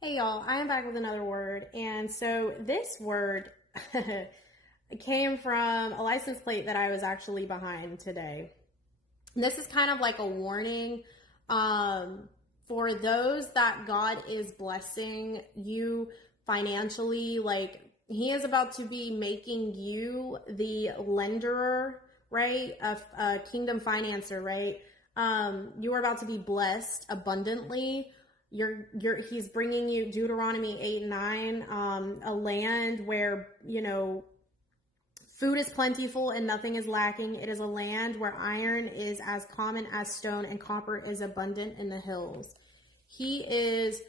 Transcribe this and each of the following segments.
Hey y'all, I am back with another word. And so this word came from a license plate that I was actually behind today. And this is kind of like a warning for those that God is blessing you financially. Like He is about to be making you the lender, right? A kingdom financer, right? You are about to be blessed abundantly. He's bringing you Deuteronomy 8 and 9, a land where, food is plentiful and nothing is lacking. It is a land where iron is as common as stone and copper is abundant in the hills. This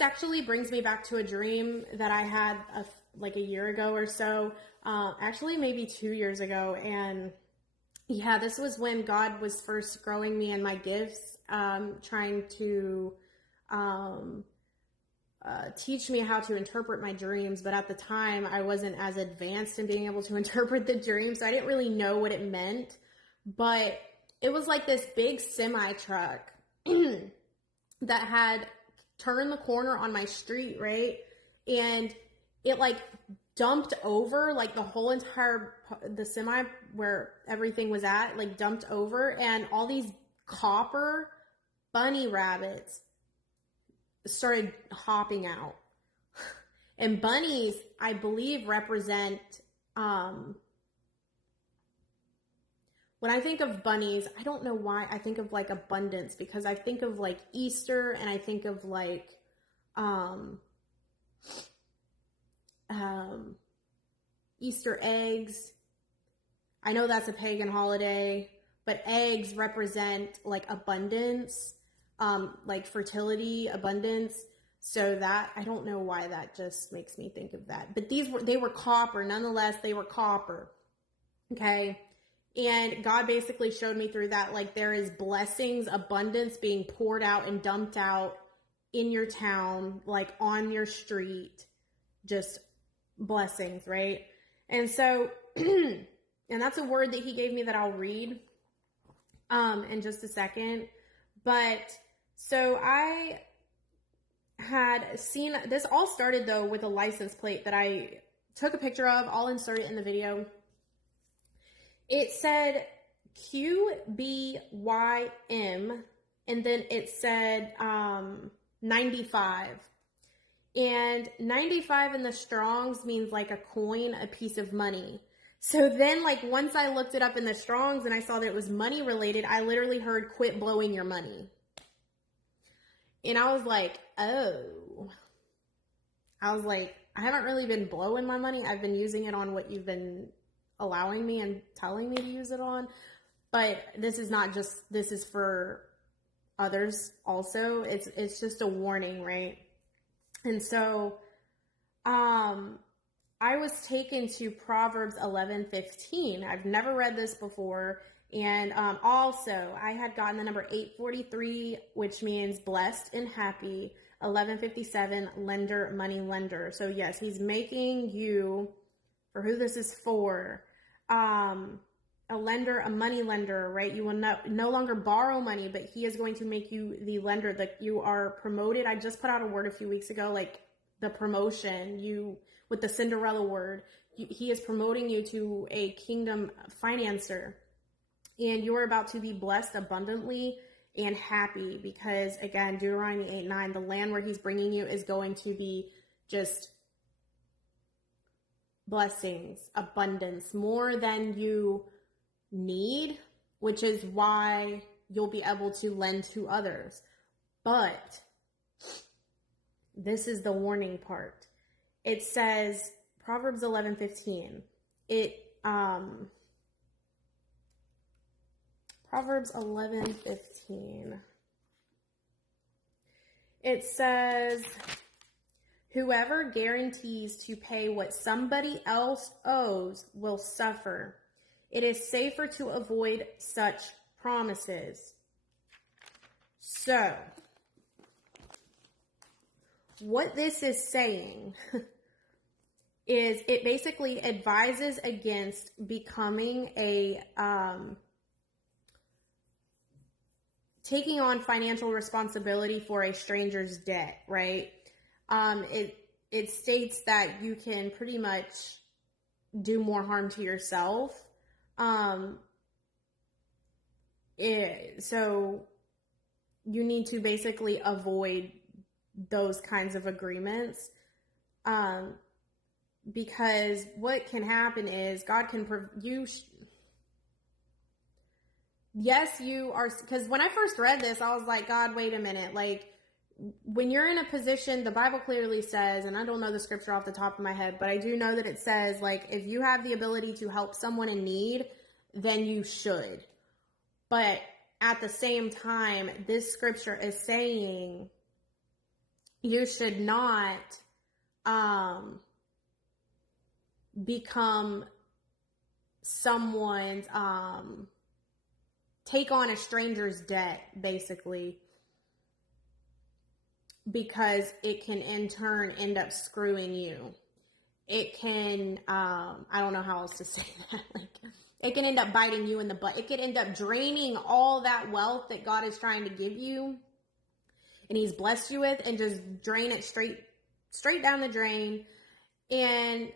actually brings me back to a dream that I had like a year ago or so, actually maybe 2 years ago. And yeah, this was when God was first growing me in my gifts, trying to teach me how to interpret my dreams. But at the time, I wasn't as advanced in being able to interpret the dreams, so I didn't really know what it meant. But it was like this big semi truck that had turned the corner on my street, right? And it like dumped over, like the whole the semi where everything was at, like dumped over, and all these copper bunny rabbits started hopping out. And bunnies, I believe, represent, when I think of bunnies, I don't know why I think of like abundance, because I think of like Easter, and I think of like, Easter eggs. I know that's a pagan holiday, but eggs represent like abundance, like fertility, abundance. So that, I don't know why that just makes me think of that. But they were copper. Nonetheless, they were copper. Okay. And God basically showed me through that, like, there is blessings, abundance being poured out and dumped out in your town, like on your street, just blessings, right? And so, and that's a word that He gave me that I'll read in just a second. But so I had seen, this all started though with a license plate that I took a picture of. I'll insert it in the video. It said QBYM, and then it said 95. And 95 in the Strongs means like a coin, a piece of money. So then, like, once I looked it up in the Strongs and I saw that it was money related, I literally heard "quit blowing your money." And I was like, oh. I was like, I haven't really been blowing my money. I've been using it on what you've been allowing me and telling me to use it on. But this is not just, this is for others also. It's just a warning, right? And so I was taken to Proverbs 11:15. I've never read this before. And also, I had gotten the number 843, which means blessed and happy. 1157, lender, money lender. So yes, He's making you, for who this is for, a lender, a money lender, right? You will no longer borrow money, but He is going to make you the lender, that you are promoted. I just put out a word a few weeks ago, like the promotion, with the Cinderella word, He is promoting you to a kingdom financer, and you're about to be blessed abundantly and happy, because again, Deuteronomy 8:9, the land where He's bringing you is going to be just blessings, abundance, more than you need, which is why you'll be able to lend to others. But this is the warning part. It says, Proverbs 11:15. Proverbs 11:15. It says, whoever guarantees to pay what somebody else owes will suffer. It is safer to avoid such promises. So, what this is saying is it basically advises against becoming taking on financial responsibility for a stranger's debt, right? It states that you can pretty much do more harm to yourself. So you need to basically avoid those kinds of agreements, because what can happen is God can yes, you are, because when I first read this, I was like, God, wait a minute. Like, when you're in a position, the Bible clearly says, and I don't know the scripture off the top of my head, but I do know that it says, like, if you have the ability to help someone in need, then you should. But at the same time, this scripture is saying you should not become someone's, take on a stranger's debt, basically, because it can in turn end up screwing you. It can, I don't know how else to say that. Like, it can end up biting you in the butt. It could end up draining all that wealth that God is trying to give you and he's blessed you with, and just drain it straight down the drain. And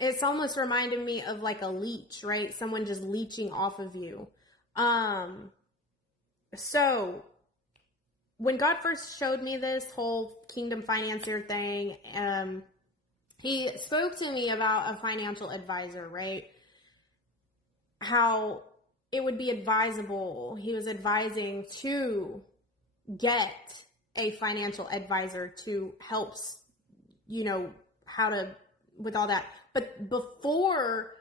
it's almost reminded me of like a leech, right? Someone just leeching off of you. So when God first showed me this whole kingdom financier thing, he spoke to me about a financial advisor, right? How it would be advisable. He was advising to get a financial advisor to help, how to, with all that. But before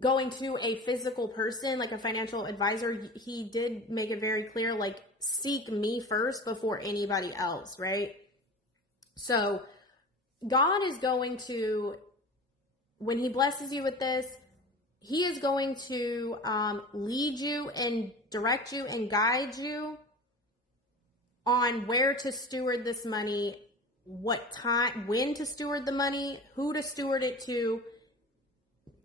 going to a physical person, like a financial advisor, he did make it very clear, like, seek me first before anybody else, right? So God is going to, when he blesses you with this, he is going to lead you and direct you and guide you on where to steward this money, what time, when to steward the money, who to steward it to.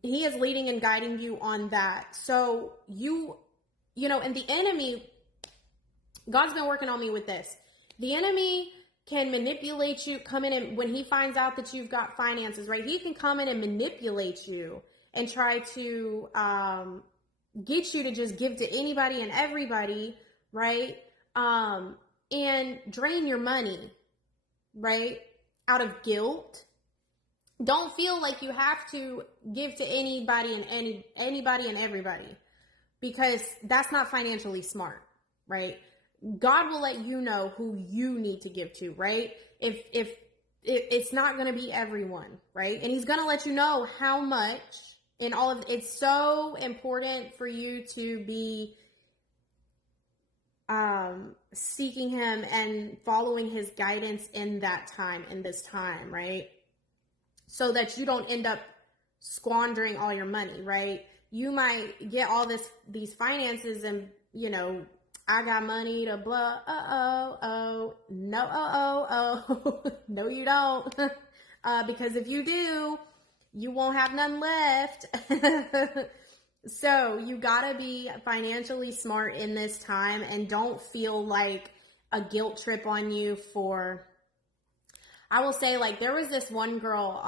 He is leading and guiding you on that. So and the enemy, God's been working on me with this. The enemy can manipulate you, come in, and when he finds out that you've got finances, right, he can come in and manipulate you and try to get you to just give to anybody and everybody, right? And drain your money, right? Out of guilt. Don't feel like you have to give to anybody and anybody and everybody, because that's not financially smart, right? God will let you know who you need to give to, right? If it's not going to be everyone, right? And he's going to let you know how much in all of it's so important for you to be seeking him and following his guidance in that time, in this time, right? So that you don't end up squandering all your money, right? You might get all these finances and, I got money to blah, no, you don't. Because if you do, you won't have none left. So you gotta be financially smart in this time, and don't feel like a guilt trip on you for, I will say, like, there was this one girl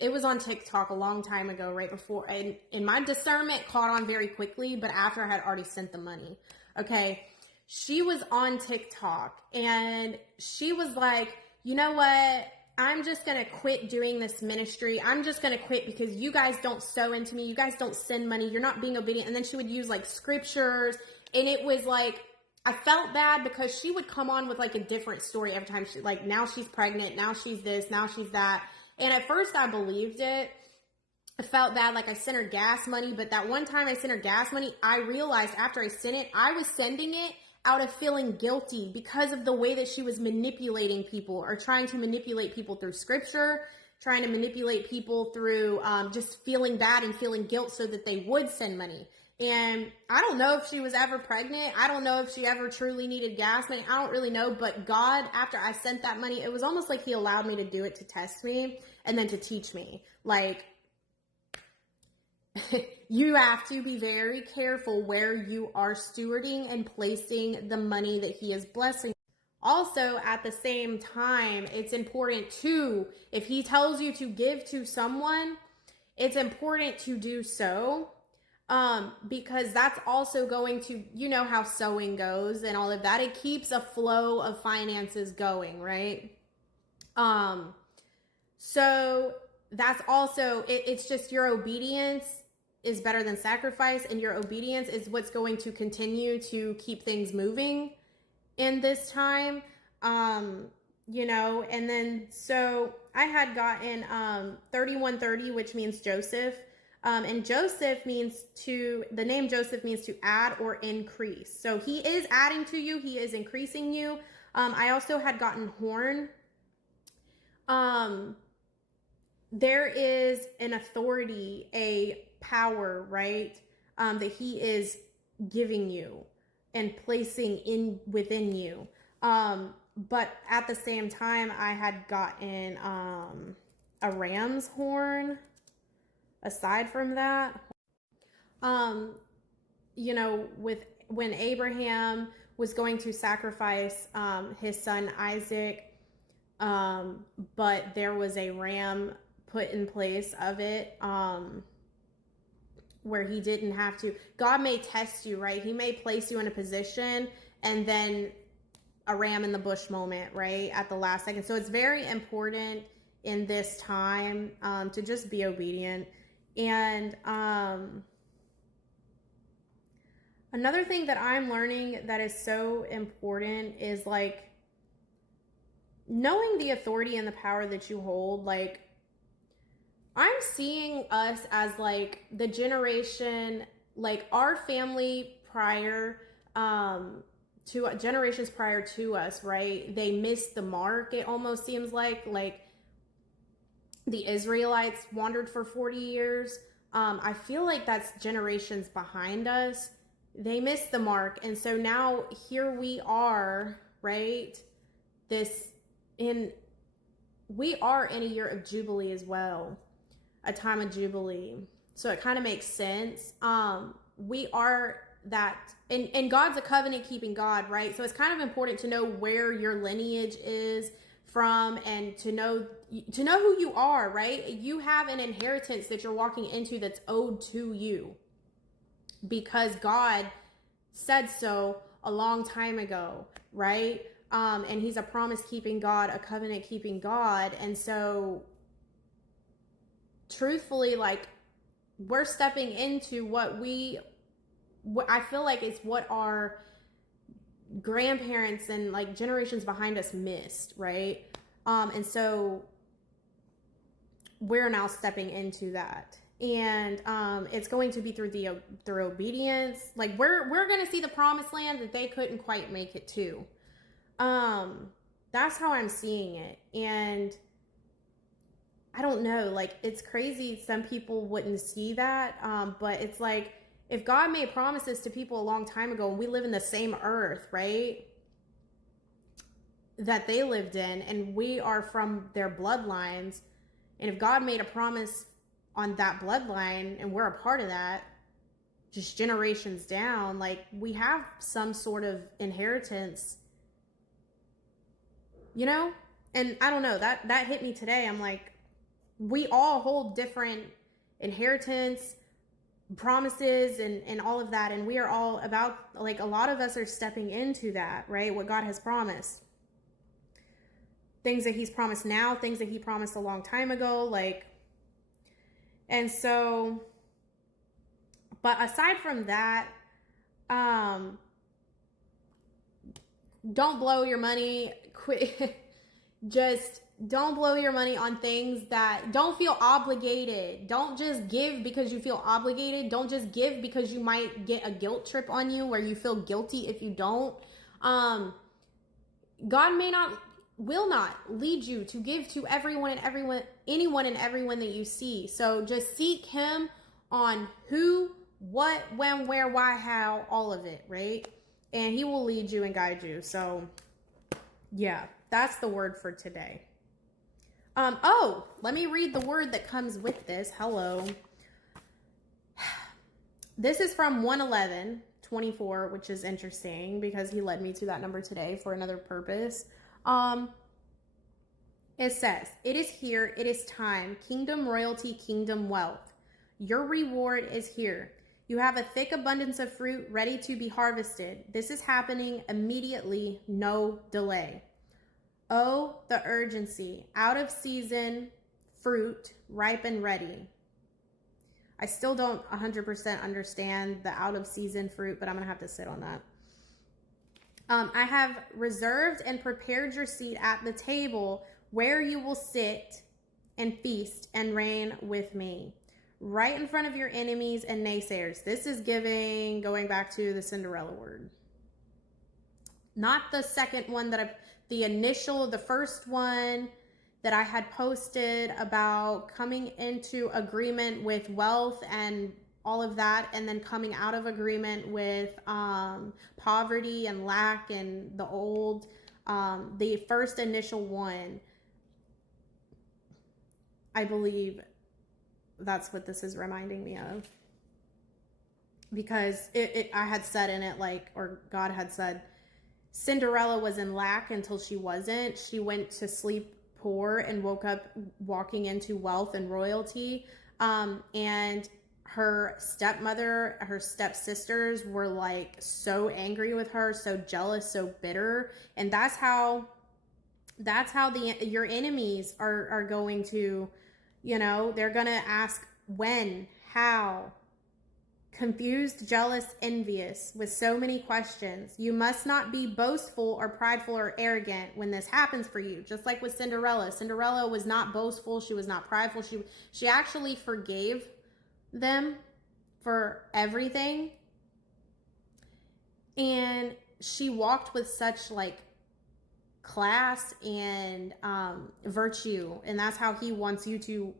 it was on TikTok a long time ago, right before, and my discernment caught on very quickly, but after I had already sent the money. Okay. She was on TikTok and she was like, you know what? I'm just going to quit doing this ministry. I'm just going to quit because you guys don't sow into me. You guys don't send money. You're not being obedient. And then she would use like scriptures, and it was like, I felt bad because she would come on with like a different story every time. She, like, now she's pregnant, now she's this, now she's that. And at first I believed it. I felt bad, like I sent her gas money, but that one time I sent her gas money, I realized after I sent it, I was sending it out of feeling guilty because of the way that she was manipulating people, or trying to manipulate people through scripture, trying to manipulate people through just feeling bad and feeling guilt so that they would send money. And I don't know if she was ever pregnant. I don't know if she ever truly needed gas money. I don't really know. But God, after I sent that money, it was almost like he allowed me to do it to test me and then to teach me. Like, you have to be very careful where you are stewarding and placing the money that he is blessing. Also, at the same time, it's important too, if he tells you to give to someone, it's important to do so. Because that's also going to, you know how sewing goes and all of that. It keeps a flow of finances going, right? So that's also, it's just your obedience is better than sacrifice, and your obedience is what's going to continue to keep things moving in this time. You know, and then so I had gotten 3130, which means Joseph. And Joseph means the name Joseph means to add or increase. So he is adding to you, he is increasing you. I also had gotten horn. There is an authority, a power, right? That he is giving you and placing in within you. But at the same time, I had gotten a ram's horn. Aside from that, you know, when Abraham was going to sacrifice his son Isaac, but there was a ram put in place of it, where he didn't have to. God may test you, right? He may place you in a position and then a ram in the bush moment, right? At the last second. So it's very important in this time to just be obedient. And another thing that I'm learning that is so important is like knowing the authority and the power that you hold. Like, I'm seeing us as like the generation, like our family prior to generations prior to us, right? They missed the mark. It almost seems like the Israelites wandered for 40 years. I feel like that's generations behind us. They missed the mark. And so now here we are, right? We are in a year of Jubilee as well, a time of Jubilee. So it kind of makes sense. We are that, and God's a covenant keeping God, right? So it's kind of important to know where your lineage is from, and to know who you are, right? You have an inheritance that you're walking into that's owed to you because God said so a long time ago, right? And he's a promise keeping God, a covenant keeping God. And so truthfully, like, we're stepping into what I feel like it's what our grandparents and like generations behind us missed, right? And so we're now stepping into that, and it's going to be through obedience. Like we're going to see the promised land that they couldn't quite make it to. That's how I'm seeing it. And I don't know, like, it's crazy some people wouldn't see that, but it's like, if God made promises to people a long time ago, and we live in the same earth, right, that they lived in, and we are from their bloodlines, and if God made a promise on that bloodline, and we're a part of that, just generations down, like, we have some sort of inheritance, you know? And I don't know, that hit me today. I'm like, we all hold different inheritance, promises, and all of that, and we are all about, like, a lot of us are stepping into that, right? What God has promised, things that he's promised now, things that he promised a long time ago, like. And so, but aside from that, don't blow your money. Quit. Just don't blow your money on things that don't feel obligated. Don't just give because you feel obligated. Don't just give because you might get a guilt trip on you where you feel guilty if you don't. God will not lead you to give to anyone and everyone that you see. So just seek him on who, what, when, where, why, how, all of it, right? And he will lead you and guide you. So yeah, that's the word for today. Let me read the word that comes with this. Hello. This is from 111:24, which is interesting because he led me to that number today for another purpose. It says, "It is here, it is time, kingdom royalty, kingdom wealth. Your reward is here. You have a thick abundance of fruit ready to be harvested. This is happening immediately, no delay. Oh, the urgency. Out of season fruit, ripe and ready." I still don't 100% understand the out of season fruit, but I'm going to have to sit on that. "I have reserved and prepared your seat at the table where you will sit and feast and reign with me, right in front of your enemies and naysayers." This is going back to the Cinderella word. Not the second one the first one that I had posted about coming into agreement with wealth and all of that, and then coming out of agreement with poverty and lack and the first initial one. I believe that's what this is reminding me of, because I had said in it, or God had said, Cinderella was in lack until she wasn't. She went to sleep poor and woke up walking into wealth and royalty. And her stepmother, her stepsisters were so angry with her, so jealous, so bitter. And that's how your enemies are going to, they're going to ask when, how. Confused, jealous, envious, with so many questions. You must not be boastful or prideful or arrogant when this happens for you. Just like with Cinderella. Cinderella was not boastful. She was not prideful. She actually forgave them for everything. And she walked with such class and virtue. And that's how he wants you to,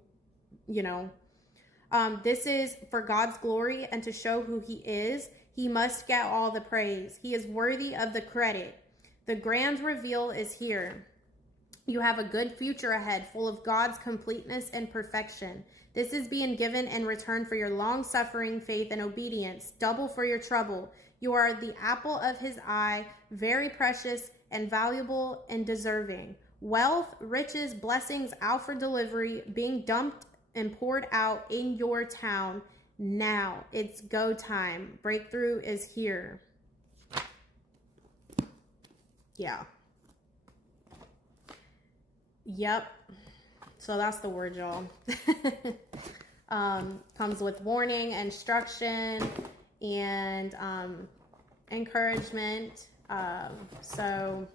this is for God's glory and to show who he is. He must get all the praise. He is worthy of the credit. The grand reveal is here. You have a good future ahead, full of God's completeness and perfection. This is being given in return for your long-suffering faith and obedience, double for your trouble. You are the apple of his eye, very precious and valuable and deserving. Wealth, riches, blessings out for delivery, being dumped and poured out in your town. Now it's go time. Breakthrough is here. Yeah. Yep. So that's the word, y'all. Comes with warning, instruction, and encouragement. So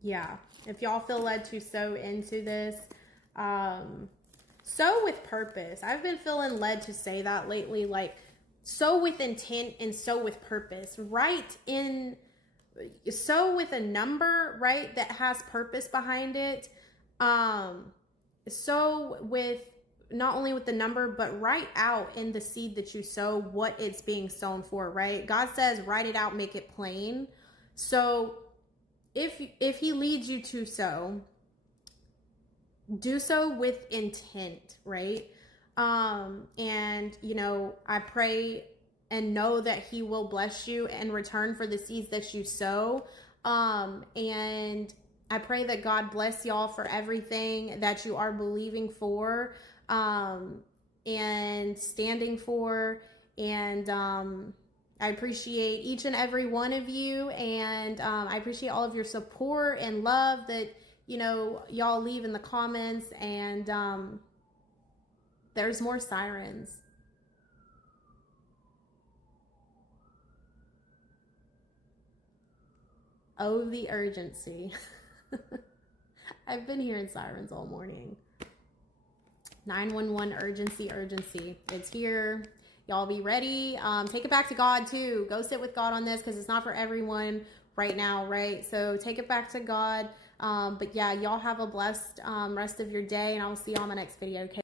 yeah, if y'all feel led to sow into this, sow with purpose. I've been feeling led to say that lately, sow with intent and sow with purpose. Sow with a number, right, that has purpose behind it. Sow with not only with the number, but write out in the seed that you sow what it's being sown for, right? God says, write it out, make it plain. So if he leads you to sow, do so with intent, right? And I pray and know that he will bless you in return for the seeds that you sow. And I pray that God bless y'all for everything that you are believing for, and standing for. And I appreciate each and every one of you. And I appreciate all of your support and love that y'all leave in the comments. And there's more sirens. Oh, the urgency. I've been hearing sirens all morning. 911 urgency, urgency. It's here. Y'all be ready. Take it back to God too. Go sit with God on this, because it's not for everyone right now, right? So take it back to God. But yeah, y'all have a blessed rest of your day, and I will see you on my next video. Okay.